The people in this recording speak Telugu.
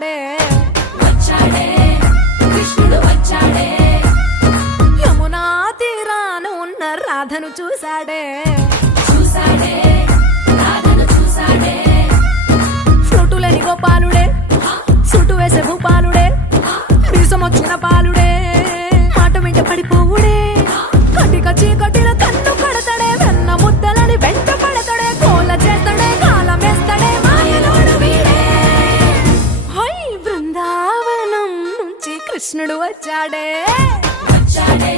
వచ్చాడే వచ్చాడే కృష్ణుడు వచ్చాడే యమునా తీరాన ఉన్న రాధను చూశాడే చూసాడే రాధను చూసాడే ఫ్రూటులేని గోపాలుడే సుటు వేసే భూపాలుడే మీసమొచ్చిన పాలుడే మాట వెంట పడిపోవుడే కటిక చీకటిన కన్ను కడతాడే వెన్న ముద్దలని వెంట పడతాడే కోల చేస్తాడే కాలం వేస్తాడే మాయలోడు వీడే హై బృందావనం నుంచి కృష్ణుడు వచ్చాడే వచ్చాడే